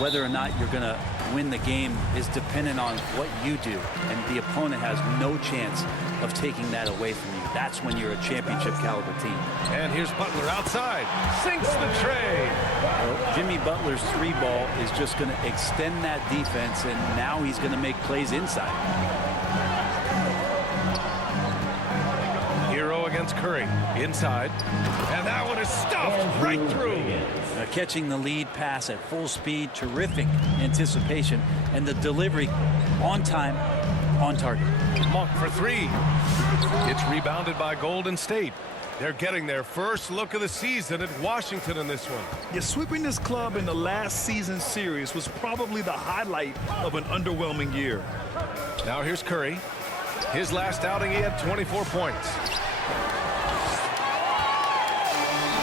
whether or not you're going to win the game is dependent on what you do, and the opponent has no chance of taking that away from you. That's when you're a championship caliber team. And here's Butler outside, sinks the tray. Well, Jimmy Butler's three ball is just going to extend that defense, and now he's going to make plays inside. Hero against Curry, inside, and that one is stuffed right through. Catching the lead pass at full speed, terrific anticipation, and the delivery on time, on target. Monk for three. It's rebounded by Golden State. They're getting their first look of the season at Washington in this one. Yeah, sweeping this club in the last season series was probably the highlight of an underwhelming year. Now here's Curry. His last outing, he had 24 points.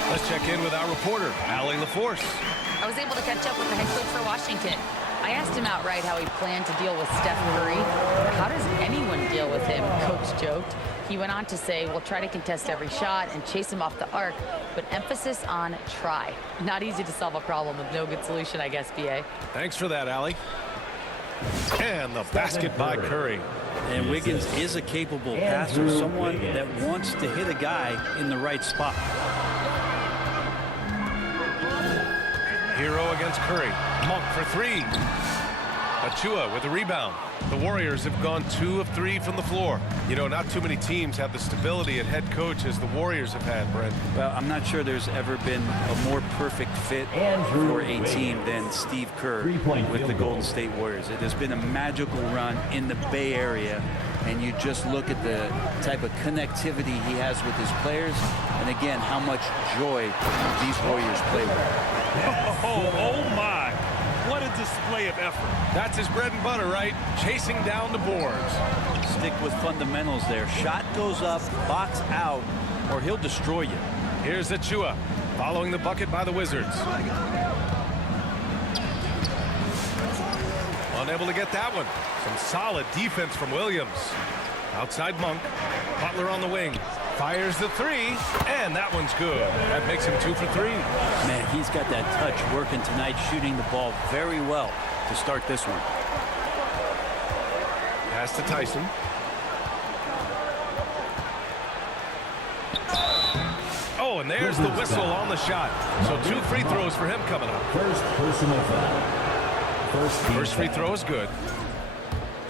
Let's check in with our reporter, Allie LaForce. I was able to catch up with the head coach for Washington. I asked him outright how he planned to deal with Steph Curry. How does anyone deal with him? Coach joked. He went on to say, we'll try to contest every shot and chase him off the arc, but emphasis on try. Not easy to solve a problem with no good solution, I guess, BA. Thanks for that, Allie. And the basket by Curry. And Wiggins is a capable passer, someone that wants to hit a guy in the right spot. Hero against Curry. Monk for three. Achua with the rebound. The Warriors have gone 2 of 3 from the floor. You know, not too many teams have the stability at head coach as the Warriors have had, Brent. Well, I'm not sure there's ever been a more perfect fit for a team than Steve Kerr with the Golden State Warriors. It has been a magical run in the Bay Area, and you just look at the type of connectivity he has with his players, and again, how much joy these Warriors play with. Oh my. What a display of effort. That's his bread and butter, right? Chasing down the boards. Stick with fundamentals there. Shot goes up, box out, or he'll destroy you. Here's Achua following the bucket by the Wizards. Unable to get that one. Some solid defense from Williams. Outside Monk. Butler on the wing. Fires the three, and that one's good. That makes him 2 for 3. Man, he's got that touch working tonight, shooting the ball very well to start this one. Pass to Tyson. Oh, and there's the whistle on the shot. So 2 free throws for him coming up. First personal foul. First free throw is good.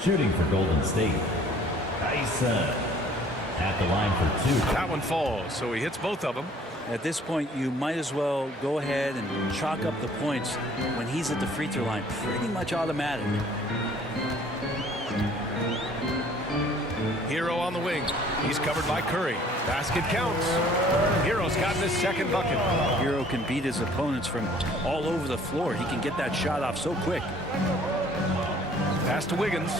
Shooting for Golden State. Tyson at the line for 2. That one falls, so he hits both of them. At this point, you might as well go ahead and chalk up the points when he's at the free throw line. Pretty much automatic. Hero on the wing. He's covered by Curry. Basket counts. Hero's gotten his second bucket. Hero can beat his opponents from all over the floor. He can get that shot off so quick. Pass to Wiggins.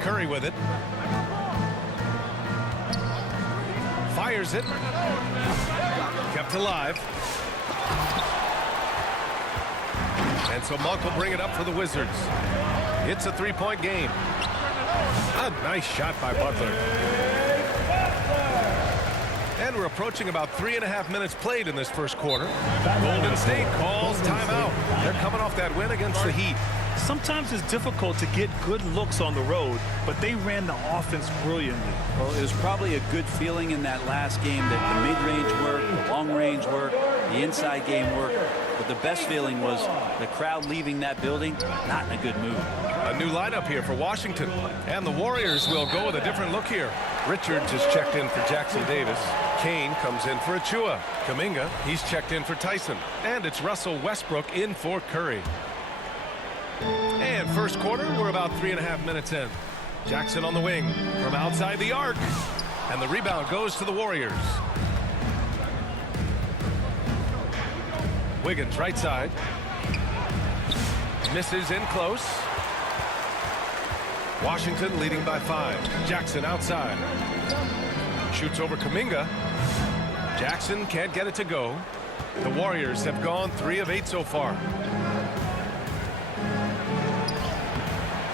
Curry with it. Fires it. Kept alive. And so Monk will bring it up for the Wizards. It's a 3-point game. A nice shot by Butler. And we're approaching about 3.5 minutes played in this first quarter. Golden State calls timeout. They're coming off that win against the Heat. Sometimes it's difficult to get good looks on the road, but they ran the offense brilliantly. Well, it was probably a good feeling in that last game that the mid-range worked, the long-range worked, the inside game worked. But the best feeling was the crowd leaving that building not in a good mood. A new lineup here for Washington. And the Warriors will go with a different look here. Richards is checked in for Jackson Davis. Kane comes in for Achua. Kuminga, he's checked in for Tyson. And it's Russell Westbrook in for Curry. And first quarter, we're about 3.5 minutes in. Jackson on the wing from outside the arc. And the rebound goes to the Warriors. Wiggins right side. Misses in close. Washington leading by 5. Jackson outside. Shoots over Kuminga. Jackson can't get it to go. The Warriors have gone 3 of 8 so far.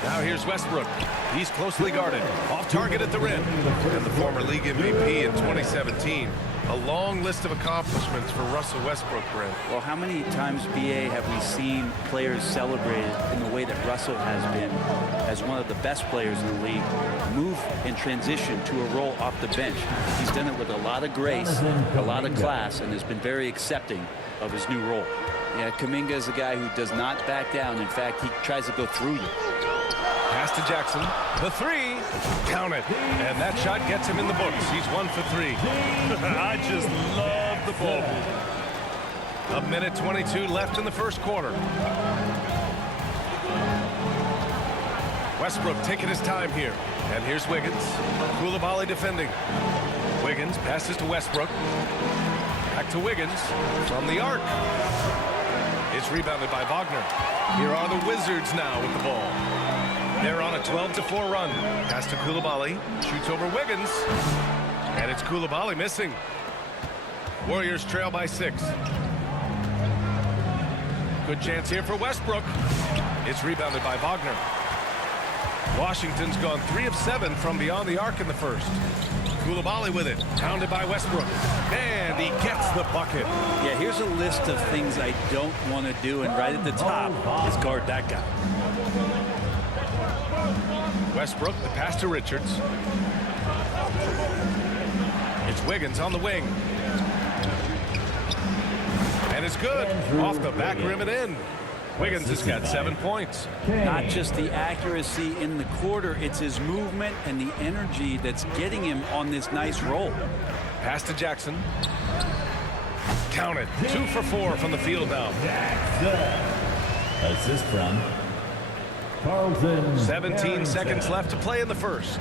Now here's Westbrook. He's closely guarded. Off target at the rim. And the former league MVP in 2017 A long list of accomplishments for Russell Westbrook, Brent. Well, how many times, BA, have we seen players celebrated in the way that Russell has been as one of the best players in the league, move and transition to a role off the bench? He's done it with a lot of grace, a lot of class, and has been very accepting of his new role. Yeah, Kuminga is a guy who does not back down. In fact, he tries to go through you. Pass to Jackson. The three. Count it. And that shot gets him in the books. He's 1 for 3. I just love the ball movement. 1:22 left in the first quarter. Westbrook taking his time here. And here's Wiggins. Coulibaly defending. Wiggins passes to Westbrook. Back to Wiggins from the arc. It's rebounded by Wagner. Here are the Wizards now with the ball. They're on a 12-4 run. Pass to Coulibaly. Shoots over Wiggins. And it's Coulibaly missing. Warriors trail by 6. Good chance here for Westbrook. It's rebounded by Wagner. Washington's gone 3 of 7 from beyond the arc in the first. Coulibaly with it. Pounded by Westbrook. And he gets the bucket. Yeah, here's a list of things I don't want to do, and right at the top is guard that guy. Westbrook, the pass to Richards. It's Wiggins on the wing. And it's good. Off the back rim and in. Wiggins has got 7 points. Not just the accuracy in the quarter, it's his movement and the energy that's getting him on this nice roll. Pass to Jackson. Count it. 2 for 4 from the field now. Assist from Carlton. 17 seconds left to play in the first.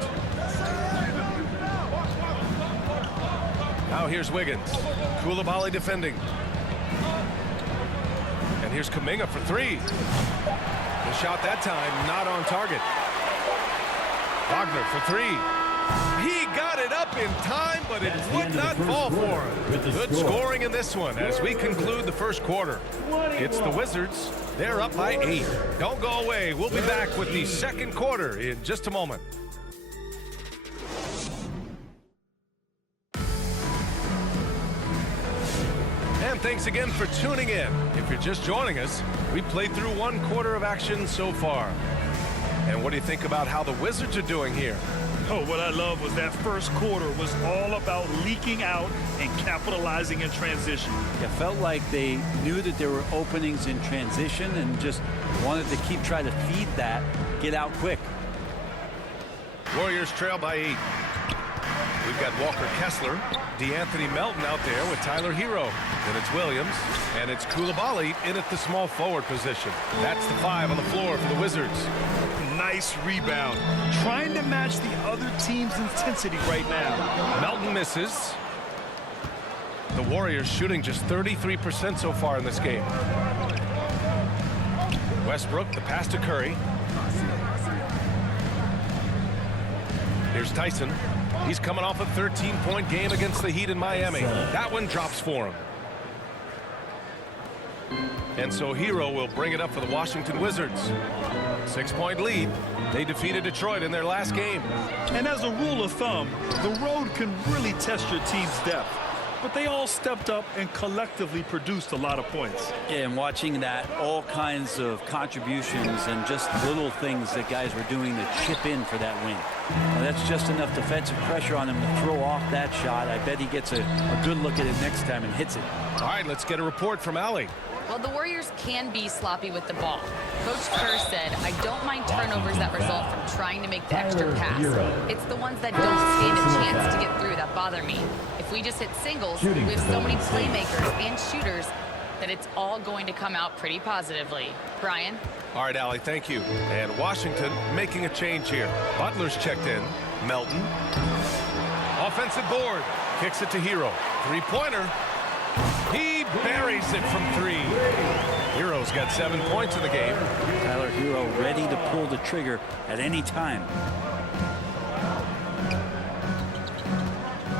Now here's Wiggins. Coulibaly defending. And here's Kuminga for 3. The shot that time not on target. Wagner for 3. He got it up in time, but it would not fall for him. Good scoring in this one as we conclude the first quarter. It's the Wizards. They're up by 8. Don't go away. We'll be back with the second quarter in just a moment. And thanks again for tuning in. If you're just joining us, we played through 1 quarter of action so far. And what do you think about how the Wizards are doing here? Oh, what I love was that first quarter was all about leaking out and capitalizing in transition. It felt like they knew that there were openings in transition and just wanted to keep trying to feed that, get out quick. Warriors trail by 8. We've got Walker Kessler, DeAnthony Melton out there with Tyler Hero. Then it's Williams, and it's Coulibaly in at the small forward position. That's the 5 on the floor for the Wizards. Nice rebound. Trying to match the other team's intensity right now. Melton misses. The Warriors shooting just 33% so far in this game. Westbrook, the pass to Curry. Here's Tyson. He's coming off a 13-point game against the Heat in Miami. That one drops for him. And so Hero will bring it up for the Washington Wizards. 6-point lead. They defeated Detroit in their last game. And as a rule of thumb, the road can really test your team's depth. But they all stepped up and collectively produced a lot of points. Yeah, and watching that, all kinds of contributions and just little things that guys were doing to chip in for that win. Now, that's just enough defensive pressure on him to throw off that shot. I bet he gets a good look at it next time and hits it. All right, let's get a report from Allie. Well, the Warriors can be sloppy with the ball. Coach Kerr said, I don't mind turnovers that result from trying to make the extra pass. It's the ones that don't stand a chance to get through that bother me. If we just hit singles, we have so many playmakers and shooters that it's all going to come out pretty positively. Brian? All right, Allie, thank you. And Washington making a change here. Butler's checked in. Melton. Offensive board. Kicks it to Hero. 3-pointer. He buries it from 3. Hero's got 7 points in the game. Tyler Hero ready to pull the trigger at any time.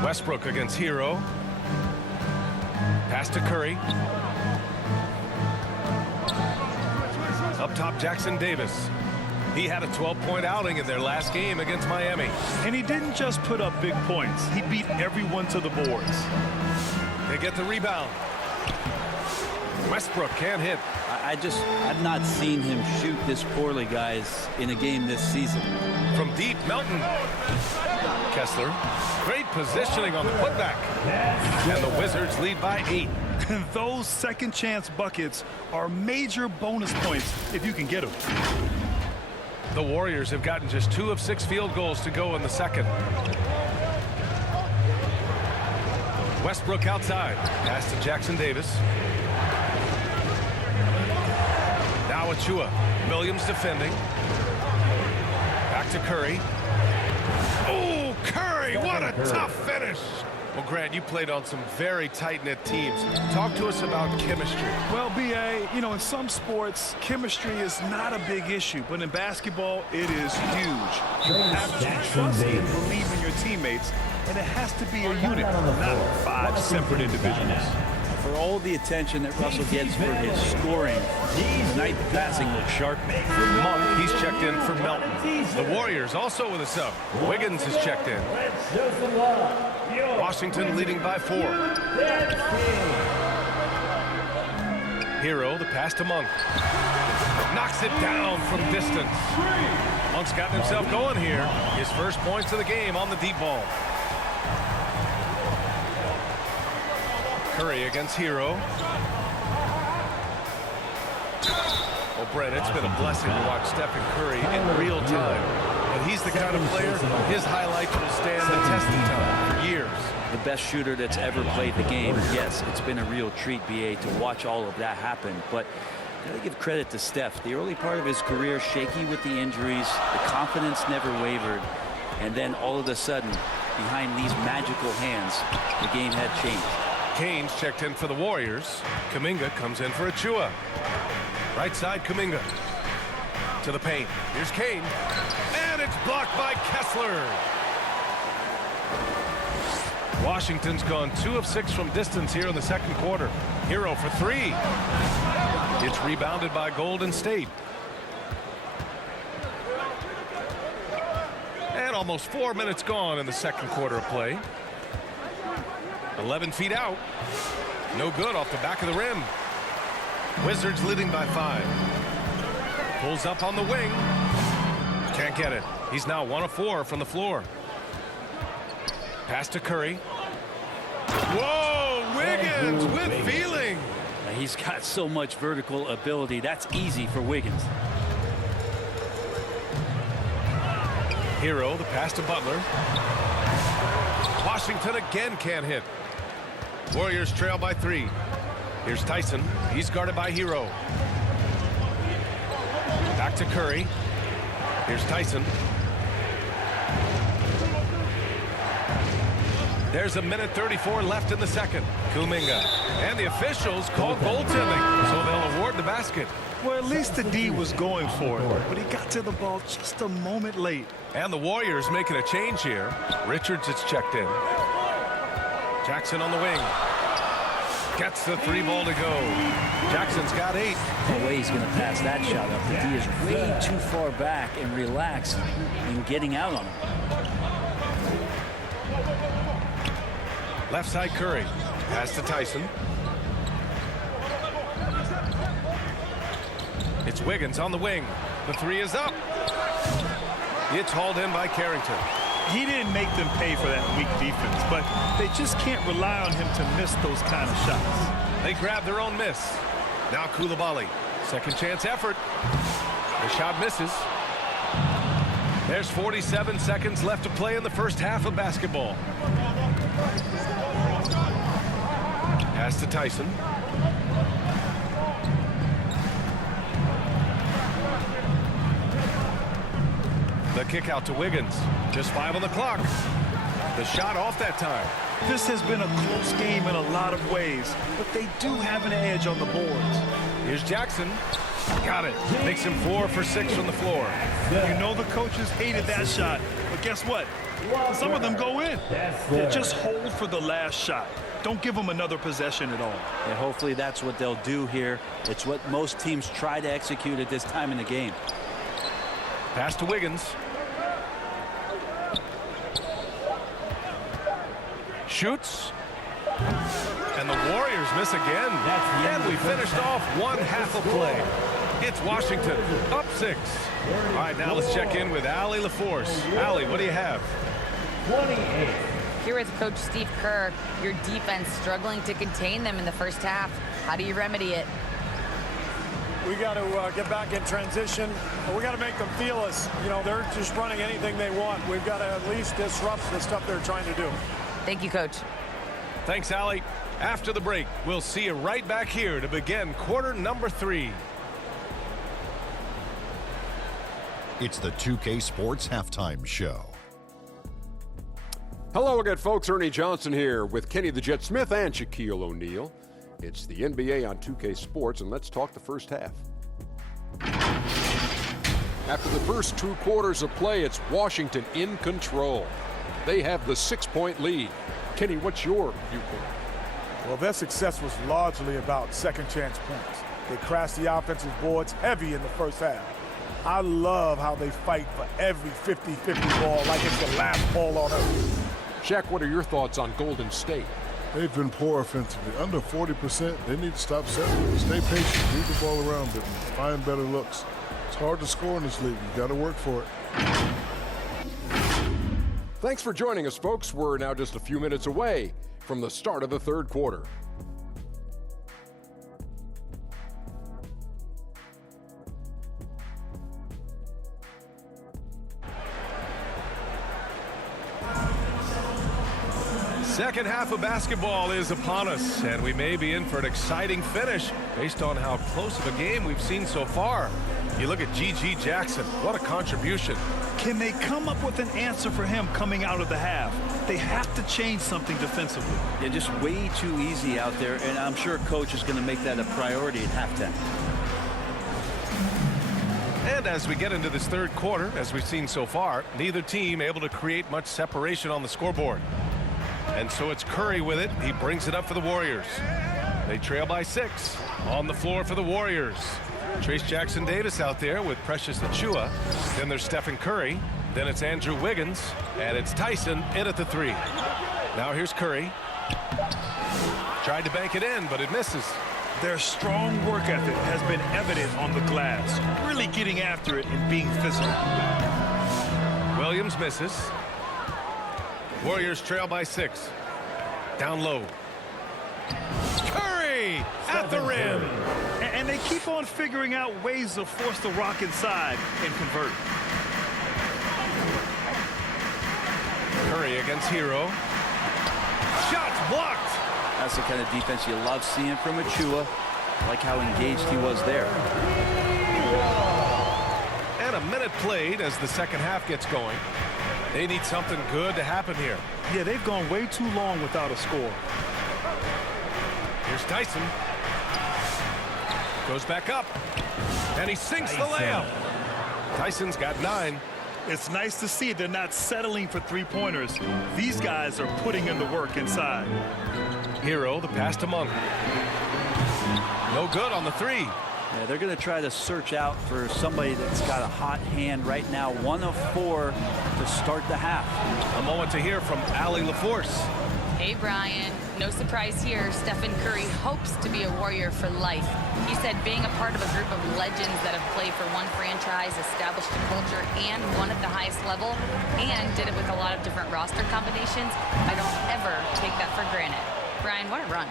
Westbrook against Hero. Pass to Curry. Up top, Jackson Davis. He had a 12-point outing in their last game against Miami. And he didn't just put up big points. He beat everyone to the boards. They get the rebound. Westbrook can't hit. I've not seen him shoot this poorly, guys, in a game this season. From deep, Melton. Kessler. Great positioning on the putback. And the Wizards lead by 8. Those second chance buckets are major bonus points if you can get them. The Warriors have gotten just 2 of 6 field goals to go in the second. Westbrook outside. Pass to Jackson Davis. Now Achua. Williams defending. Back to Curry. Oh, Curry, what a tough finish. Well, Grant, you played on some very tight-knit teams. Talk to us about chemistry. Well, B.A., you know, in some sports, chemistry is not a big issue, but in basketball, it is huge. You have to trust and believe in your teammates, and it has to be a unit, not 5 separate individuals. For all the attention that Russell gets for his scoring, tonight the passing looks sharp. Monk, he's checked in for Melton. The Warriors also with a sub. Wiggins is checked in. Washington leading by 4. Hero, the pass to Monk. Knocks it down from distance. Monk's gotten himself going here. His first points of the game on the deep ball. Curry against Hero. Oh, Brett, it's been a blessing to watch Stephen Curry in real time. And he's the kind of player, his highlights will stand the test of time for years. The best shooter that's ever played the game. Yes, it's been a real treat, B.A., to watch all of that happen. But gotta give credit to Steph. The early part of his career, shaky with the injuries. The confidence never wavered. And then all of a sudden, behind these magical hands, the game had changed. Kane's checked in for the Warriors. Kuminga comes in for Achua. Right side, Kuminga. To the paint. Here's Kane. And it's blocked by Kessler. Washington's gone 2 of 6 from distance here in the second quarter. Hero for 3. It's rebounded by Golden State. And almost 4 minutes gone in the second quarter of play. 11 feet out. No good off the back of the rim. Wizards leading by 5. Pulls up on the wing. Can't get it. He's now 1 of 4 from the floor. Pass to Curry. Whoa, Wiggins with feeling. He's got so much vertical ability. That's easy for Wiggins. Hero, the pass to Butler. Washington again can't hit. Warriors trail by 3. Here's Tyson. He's guarded by Hero. Back to Curry. Here's Tyson. There's a minute 34 left in the second. Kuminga. And the officials call goaltending, so they'll award the basket. Well, at least the D was going for it, but he got to the ball just a moment late. And the Warriors making a change here. Richards is checked in. Jackson on the wing. Gets the 3 ball to go. Jackson's got 8. No way he's going to pass that shot up. The D is way too far back and relaxed in getting out on him. Left side Curry. Pass to Tyson. It's Wiggins on the wing. The 3 is up. It's hauled in by Carrington. He didn't make them pay for that weak defense, but they just can't rely on him to miss those kind of shots. They grab their own miss. Now Koulibaly. Second chance effort. The shot misses. There's 47 seconds left to play in the first half of basketball. Pass to Tyson. The kick out to Wiggins. Just 5 on the clock. The shot off that time. This has been a close game in a lot of ways, but they do have an edge on the boards. Here's Jackson. Got it. Makes him 4 for 6 from the floor. You know the coaches hated that shot, but guess what? Some of them go in. They just hold for the last shot. Don't give them another possession at all. And hopefully that's what they'll do here. It's what most teams try to execute at this time in the game. Pass to Wiggins. Shoots. And And the Warriors miss again. And we finished off one half of play. It's Washington up 6. All right, now let's check in with Allie LaForce. Allie, what do you have? 28. Here with Coach Steve Kerr, your defense struggling to contain them in the first half. How do you remedy it? We got to get back in transition. We got to make them feel us. You know, they're just running anything they want. We've got to at least disrupt the stuff they're trying to do. Thank you, Coach. Thanks, Allie. After the break, we'll see you right back here to begin quarter number 3. It's the 2K Sports Halftime Show. Hello again, folks. Ernie Johnson here with Kenny the Jet Smith and Shaquille O'Neal. It's the NBA on 2K Sports, and let's talk the first half. After the first 2 quarters of play, it's Washington in control. They have the 6-point lead. Kenny, what's your viewpoint? Well, their success was largely about second chance points. They crashed the offensive boards heavy in the first half. I love how they fight for every 50-50 ball like it's the last ball on earth. Shaq, what are your thoughts on Golden State? They've been poor offensively. Under 40%, they need to stop settling. Stay patient, move the ball around, but find better looks. It's hard to score in this league. You got to work for it. Thanks for joining us, folks. We're now just a few minutes away from the start of the third quarter. Second half of basketball is upon us, and we may be in for an exciting finish based on how close of a game we've seen so far. You look at G.G. Jackson. What a contribution. Can they come up with an answer for him coming out of the half? They have to change something defensively. They're just way too easy out there, and I'm sure Coach is going to make that a priority at halftime. And as we get into this third quarter, as we've seen so far, neither team able to create much separation on the scoreboard. And so it's Curry with it. He brings it up for the Warriors. They trail by 6. On the floor for the Warriors. Trace Jackson Davis out there with Precious Achiuwa. Then there's Stephen Curry. Then it's Andrew Wiggins. And it's Tyson in at the 3. Now here's Curry. Tried to bank it in, but it misses. Their strong work ethic has been evident on the glass, really getting after it and being physical. Williams misses. Warriors trail by 6. Down low. Curry at the rim. And they keep on figuring out ways to force the rock inside and convert. Curry against Hero. Shots blocked. That's the kind of defense you love seeing from Achiuwa. Like how engaged he was there. And a minute played as the second half gets going. They need something good to happen here. Yeah, they've gone way too long without a score. Here's Tyson. Goes back up. And he sinks the layup. Tyson's got 9. It's nice to see they're not settling for three-pointers. These guys are putting in the work inside. Hero, the pass to Monk. No good on the 3. Yeah, they're going to try to search out for somebody that's got a hot hand right now. 1 of 4 to start the half. A moment to hear from Allie LaForce. Hey, Brian. No surprise here. Stephen Curry hopes to be a Warrior for life. He said being a part of a group of legends that have played for one franchise, established a culture, and won at the highest level, and did it with a lot of different roster combinations, I don't ever take that for granted. Brian, what a run.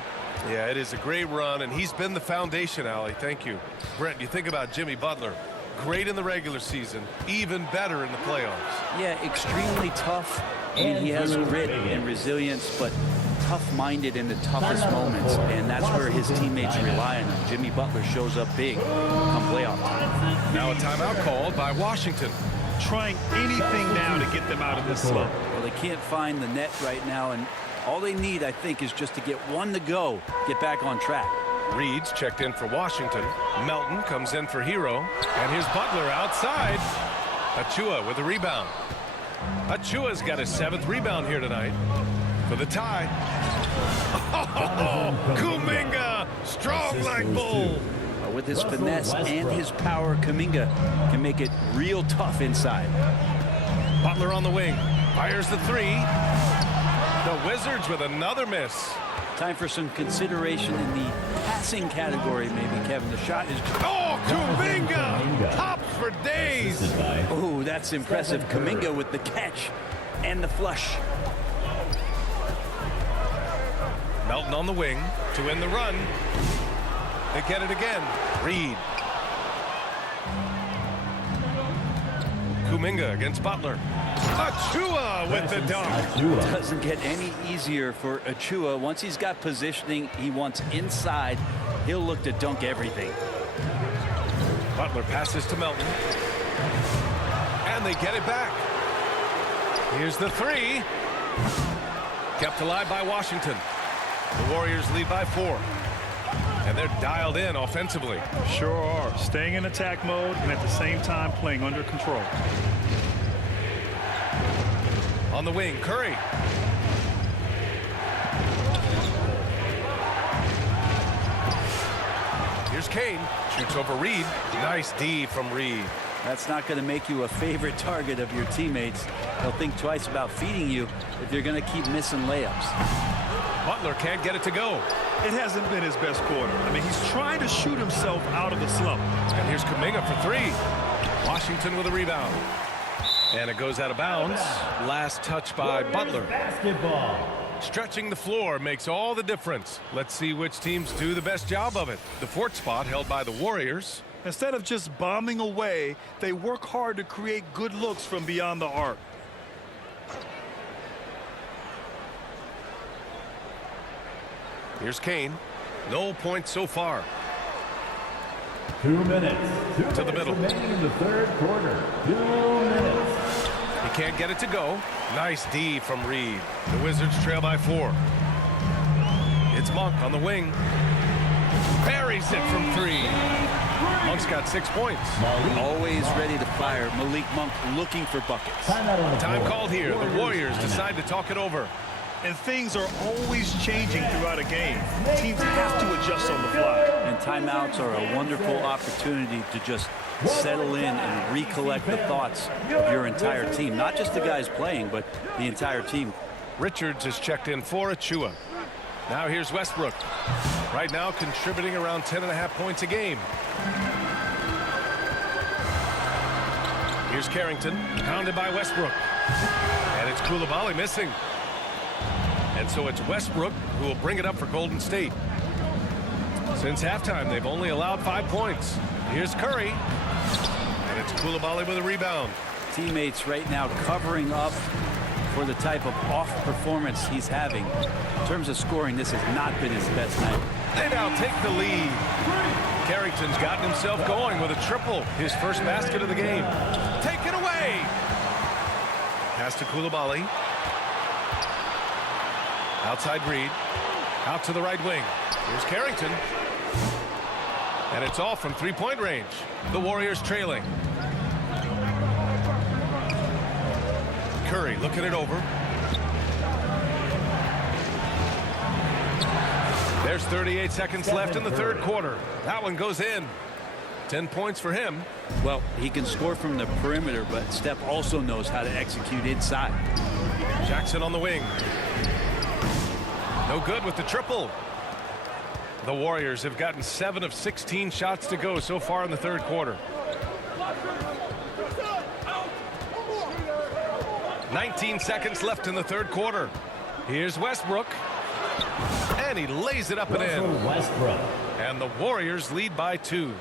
Yeah, it is a great run, and he's been the foundation, Allie. Thank you. Brent, you think about Jimmy Butler. Great in the regular season, even better in the playoffs. Yeah, extremely tough. I mean, he has grit and resilience, but tough-minded in the toughest moments, and that's where his teammates rely on him. Jimmy Butler shows up big come playoff time. Now a timeout called by Washington. Trying anything now to get them out of this slump. Well, they can't find the net right now, and all they need, I think, is just to get 1 to go, get back on track. Reed's checked in for Washington. Melton comes in for Hero. And here's Butler outside. Achiuwa with a rebound. Achua's got his 7th rebound here tonight for the tie. Oh, Kuminga, strong like bull. With his finesse and his power, Kuminga can make it real tough inside. Butler on the wing. Fires the 3. The Wizards with another miss. Time for some consideration in the passing category, maybe, Kevin. The shot is... Oh, Kuminga! Tops for days! Oh, that's impressive. Kuminga with the catch and the flush. Melton on the wing to win the run. They get it again. Reed. Kuminga against Butler. Achua with the dunk. Doesn't get any easier for Achua. Once he's got positioning he wants inside, he'll look to dunk everything. Butler passes to Melton. And they get it back. Here's the three. Kept alive by Washington. The Warriors lead by 4. And they're dialed in offensively. Sure are. Staying in attack mode and at the same time playing under control. On the wing, Curry. Here's Kane. Shoots over Reed. Nice D from Reed. That's not going to make you a favorite target of your teammates. They'll think twice about feeding you if you're going to keep missing layups. Butler can't get it to go. It hasn't been his best quarter. I mean, he's trying to shoot himself out of the slump. And here's Kuminga for 3. Washington with a rebound. And it goes out of bounds. Last touch by Butler. Basketball. Stretching the floor makes all the difference. Let's see which teams do the best job of it. The 4th spot held by the Warriors. Instead of just bombing away, they work hard to create good looks from beyond the arc. Here's Kane. No points so far. 2 minutes. To the middle. Remaining in the third quarter. 2 minutes. He can't get it to go. Nice D from Reed. The Wizards trail by 4. It's Monk on the wing. Buries it from 3. Monk's got 6 points. Always ready to fire. Malik Monk looking for buckets. Time called here. The Warriors decide to talk it over. And things are always changing throughout a game. Teams have to adjust on the fly. And timeouts are a wonderful opportunity to just settle in and recollect the thoughts of your entire team. Not just the guys playing, but the entire team. Richards is checked in for Achua. Now here's Westbrook. Right now contributing around 10.5 points a game. Here's Carrington, pounded by Westbrook. And it's Coulibaly missing. And so it's Westbrook who will bring it up for Golden State. Since halftime, they've only allowed 5 points. Here's Curry. And it's Coulibaly with a rebound. Teammates right now covering up for the type of off performance he's having. In terms of scoring, this has not been his best night. They now take the lead. Carrington's gotten himself going with a triple. His first basket of the game. Take it away. Pass to Coulibaly. Outside Reed. Out to the right wing. Here's Carrington. And it's all from 3-point range. The Warriors trailing. Curry looking it over. There's 38 seconds left in the third quarter. That one goes in. 10 points for him. Well, he can score from the perimeter, but Steph also knows how to execute inside. Jackson on the wing. No good with the triple. The Warriors have gotten 7 of 16 shots to go so far in the third quarter. 19 seconds left in the third quarter. Here's Westbrook. And he lays it up and in. Westbrook. And the Warriors lead by 2.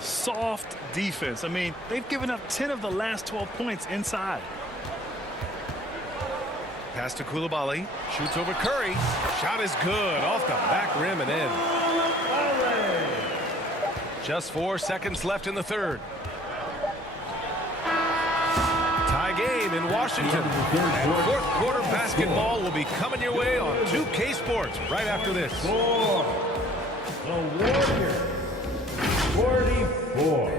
Soft defense. I mean, they've given up 10 of the last 12 points inside. Pass to Coulibaly. Shoots over Curry. Shot is good. Off the back rim and in. Just 4 seconds left in the third. Tie game in Washington. And fourth quarter basketball will be coming your way on 2K Sports right after this. The Warriors 44.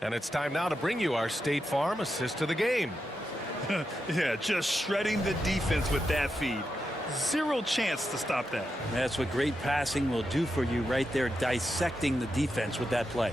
And it's time now to bring you our State Farm assist of the game. Yeah, just shredding the defense with that feed. Zero chance to stop that. That's what great passing will do for you right there, dissecting the defense with that play.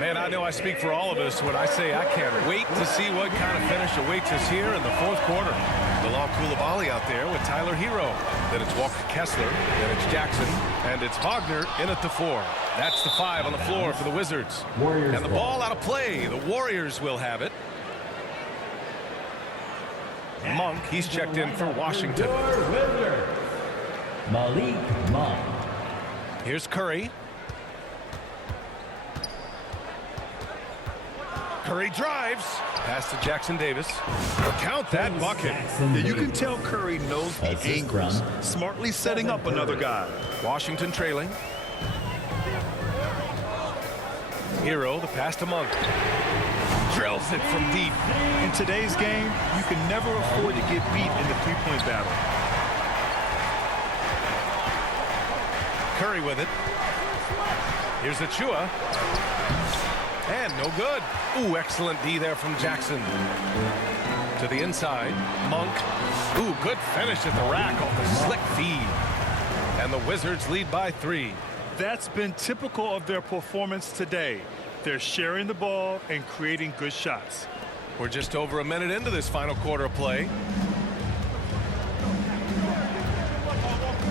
Man, I know I speak for all of us when I say I can't wait to see what kind of finish awaits us here in the fourth quarter. Bilal Coulibaly out there with Tyler Hero. Then it's Walker Kessler. Then it's Jackson. And it's Wagner in at the 4. That's the 5 on the floor for the Wizards. And the ball out of play. The Warriors will have it. Monk, he's checked in for Washington. Malik Monk. Here's Curry. Curry drives. Pass to Jackson Davis. Count that bucket. Yeah, you can tell Curry knows the angles. Smartly setting up another guy. Washington trailing. Hero, the pass to Monk. Drills it from deep. In today's game, you can never afford to get beat in the three-point battle. Curry with it. Here's Achua. And no good. Ooh, excellent D there from Jackson. To the inside, Monk. Ooh, good finish at the rack off the slick feed. And the Wizards lead by 3. That's been typical of their performance today. They're sharing the ball and creating good shots. We're just over a minute into this final quarter of play.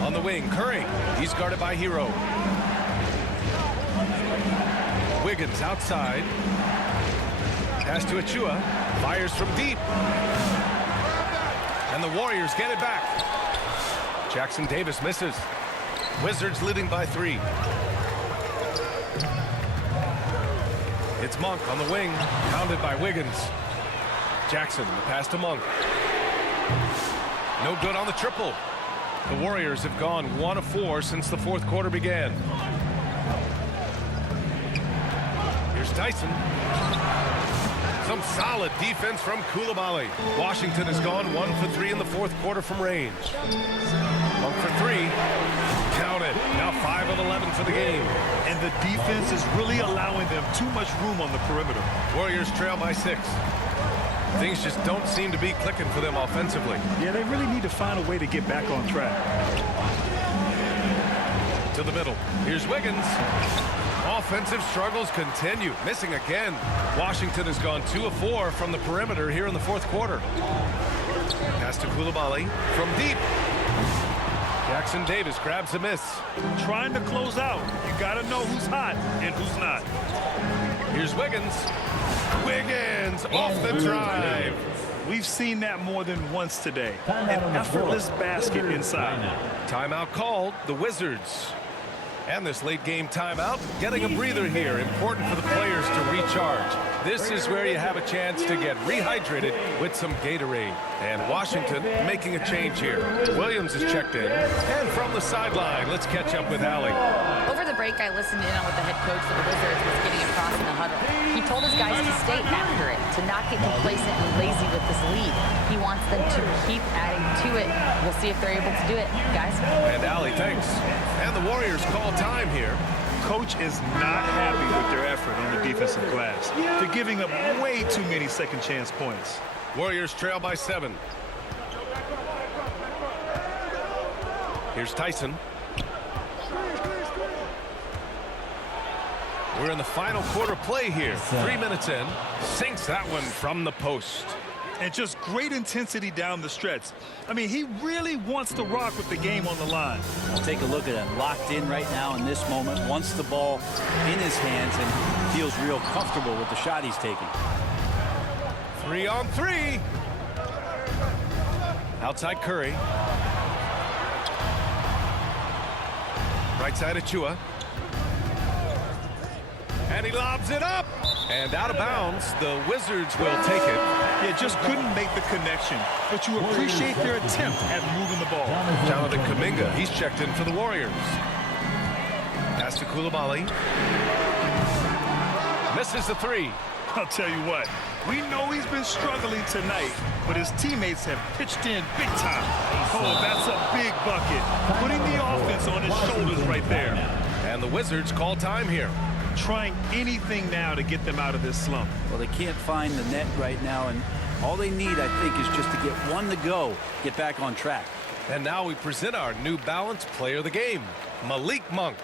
On the wing, Curry. He's guarded by Hero. Wiggins outside. Pass to Achua. Fires from deep. And the Warriors get it back. Jackson Davis misses. Wizards leading by 3. It's Monk on the wing. Pounded by Wiggins. Jackson, the pass to Monk. No good on the triple. The Warriors have gone 1 of 4 since the fourth quarter began. Here's Tyson. Some solid defense from Coulibaly. Washington has gone 1 for 3 in the fourth quarter from range. 1 for 3. Count it. Now 5 of 11 for the game. And the defense is really allowing them too much room on the perimeter. Warriors trail by 6. Things just don't seem to be clicking for them offensively. Yeah, they really need to find a way to get back on track. To the middle. Here's Wiggins. Offensive struggles continue. Missing again. Washington has gone 2 of 4 from the perimeter here in the fourth quarter. Pass to Coulibaly from deep. Jackson Davis grabs a miss. Trying to close out. You got to know who's hot and who's not. Here's Wiggins. Wiggins off the drive. We've seen that more than once today. An effortless basket inside. Timeout called. The Wizards. And this late game timeout, getting a breather here. Important for the players to recharge. This is where you have a chance to get rehydrated with some Gatorade. And Washington making a change here. Williams is checked in. And from the sideline, let's catch up with Allie. Over the break, I listened in on what the head coach for the Wizards was getting across in the huddle. He told his guys to stay after it, to not get complacent and lazy with this lead. He wants them to keep adding to it. We'll see if they're able to do it, guys. And Allie, thanks. And the Warriors call time here. Coach is not happy with their effort on the defensive glass. They're giving up way too many second chance points. Warriors trail by 7. Here's Tyson. We're in the final quarter play here. 3 minutes in. Sinks that one from the post. And just great intensity down the stretch. I mean, he really wants to rock with the game on the line. I'll take a look at him. Locked in right now in this moment. Wants the ball in his hands and feels real comfortable with the shot he's taking. 3 on 3. Outside Curry. Right side Achua. And he lobs it up. And out of bounds, the Wizards will take it. Yeah, just couldn't make the connection. But you appreciate their attempt at moving the ball. Jonathan Kuminga, he's checked in for the Warriors. Pass to Coulibaly. Misses the 3. I'll tell you what, We know he's been struggling tonight, but his teammates have pitched in big time. Oh, that's a big bucket. Putting the offense on his shoulders right there. And the Wizards call time here. Trying anything now to get them out of this slump. Well, they can't find the net right now, and all they need, I think, is just to get one to go, get back on track. And now we present our New Balance player of the game, Malik Monk.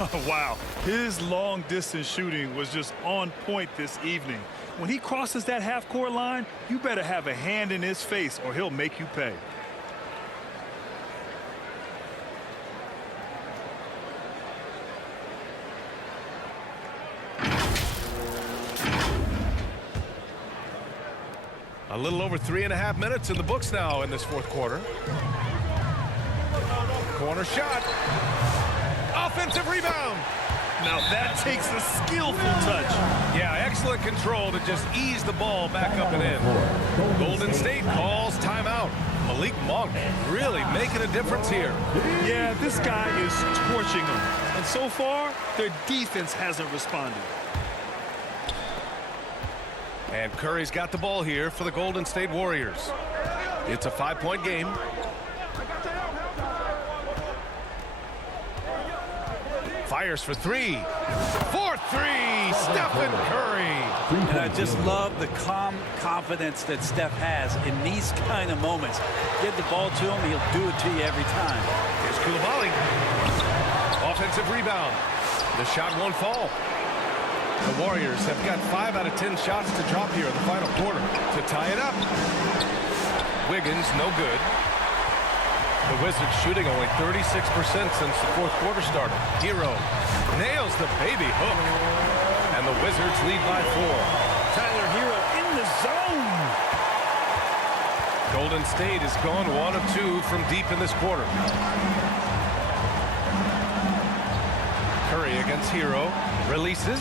Oh, wow. His long-distance shooting was just on point this evening. When he crosses that half-court line, you better have a hand in his face or he'll make you pay. A little over 3.5 minutes in the books now in this fourth quarter. Corner shot. Offensive rebound. Now that takes a skillful touch. Yeah, excellent control to just ease the ball back up and in. Golden State calls timeout. Malik Monk really making a difference here. Yeah, this guy is torching them. And so far, their defense hasn't responded. And Curry's got the ball here for the Golden State Warriors. It's a 5-point game. Fires for three. 4-3, Stephen Curry. And I just love the calm confidence that Steph has in these kind of moments. Give the ball to him, he'll do it to you every time. Here's Koulibaly. Offensive rebound. The shot won't fall. The Warriors have got 5 out of 10 shots to drop here in the final quarter to tie it up. Wiggins, no good. The Wizards shooting only 36% since the fourth quarter started. Hero nails the baby hook. And the Wizards lead by 4. Tyler Hero in the zone. Golden State has gone 1 of 2 from deep in this quarter. Curry against Hero. Releases.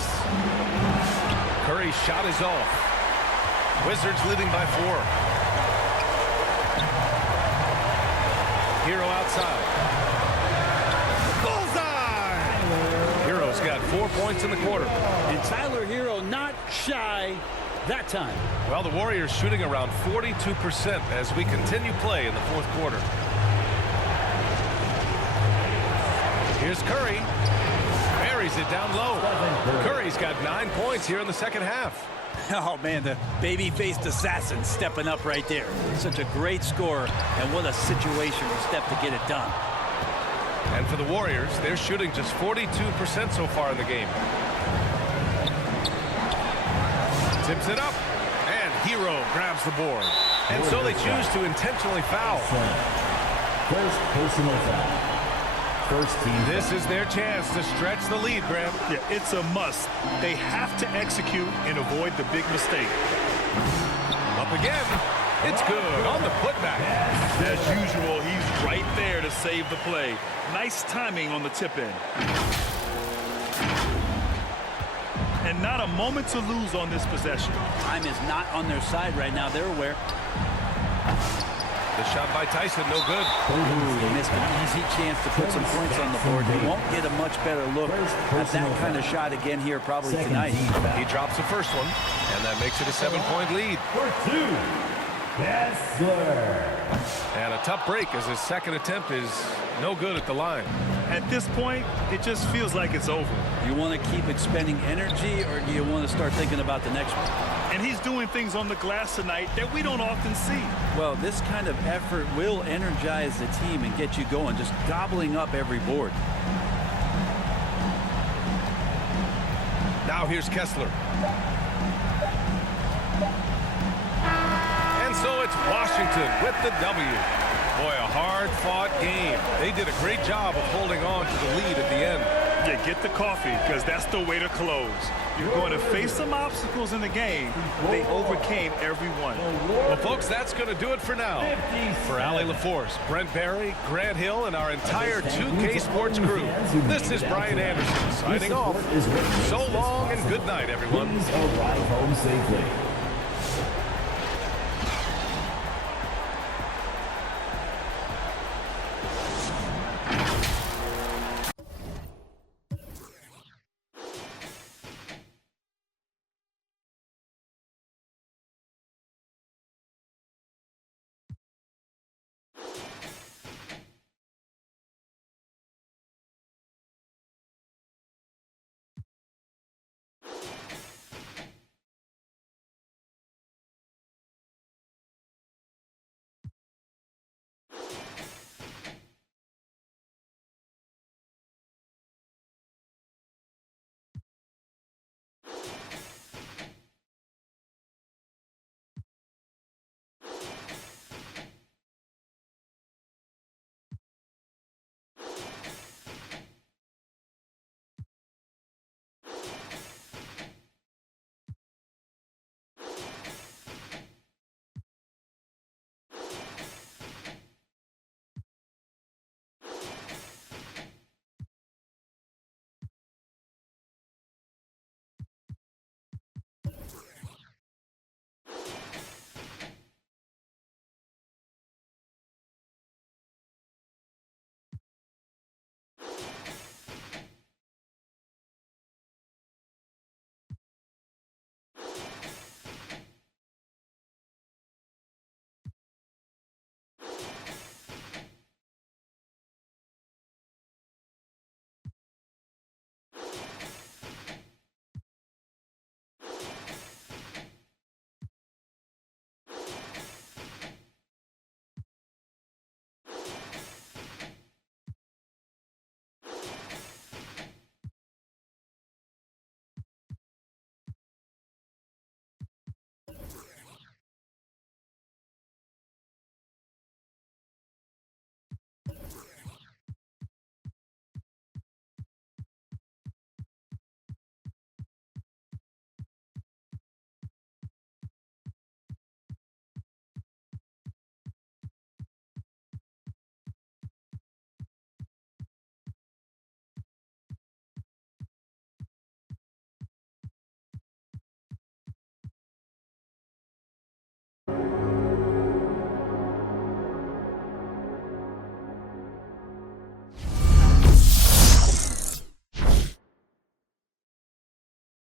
Curry's shot is off. Wizards leading by 4. Hero outside. Bullseye! Hero's got 4 points in the quarter. And Tyler Hero not shy that time. Well, the Warriors shooting around 42% as we continue play in the fourth quarter. Here's Curry. Buries it down low. Curry's got 9 points here in the second half. Oh, man, the baby-faced assassin stepping up right there. Such a great scorer, and what a situation for Steph to get it done. And for the Warriors, they're shooting just 42% so far in the game. Tips it up, and Hero grabs the board. And so they choose to intentionally foul. First personal foul. First team. This is their chance to stretch the lead, Graham. Yeah, it's a must. They have to execute and avoid the big mistake. Up again. It's good on the putback. As usual, he's right there to save the play. Nice timing on the tip-in. And not a moment to lose on this possession. Time is not on their side right now. They're aware. The shot by Tyson, no good. They missed an easy chance to put some points on the board. They won't get a much better look at that kind of shot again here probably tonight. He drops the first one, and that makes it a 7-point lead. For 2, Kessler. And a tough break as his second attempt is no good at the line. At this point, it just feels like it's over. You want to keep expending energy, or do you want to start thinking about the next one? And he's doing things on the glass tonight that we don't often see. Well, this kind of effort will energize the team and get you going, just gobbling up every board. Now here's Kessler. And so it's Washington with the W. Boy, a hard-fought game. They did a great job of holding on to the lead at the end. Yeah, get the coffee, because that's the way to close. You're going to face some obstacles in the game. They overcame every one. Well, folks, that's going to do it for now. For Allie LaForce, Brent Barry, Grant Hill, and our entire 2K Sports crew, this is Brian Anderson signing off. So long and good night, everyone. Please arrive home safely.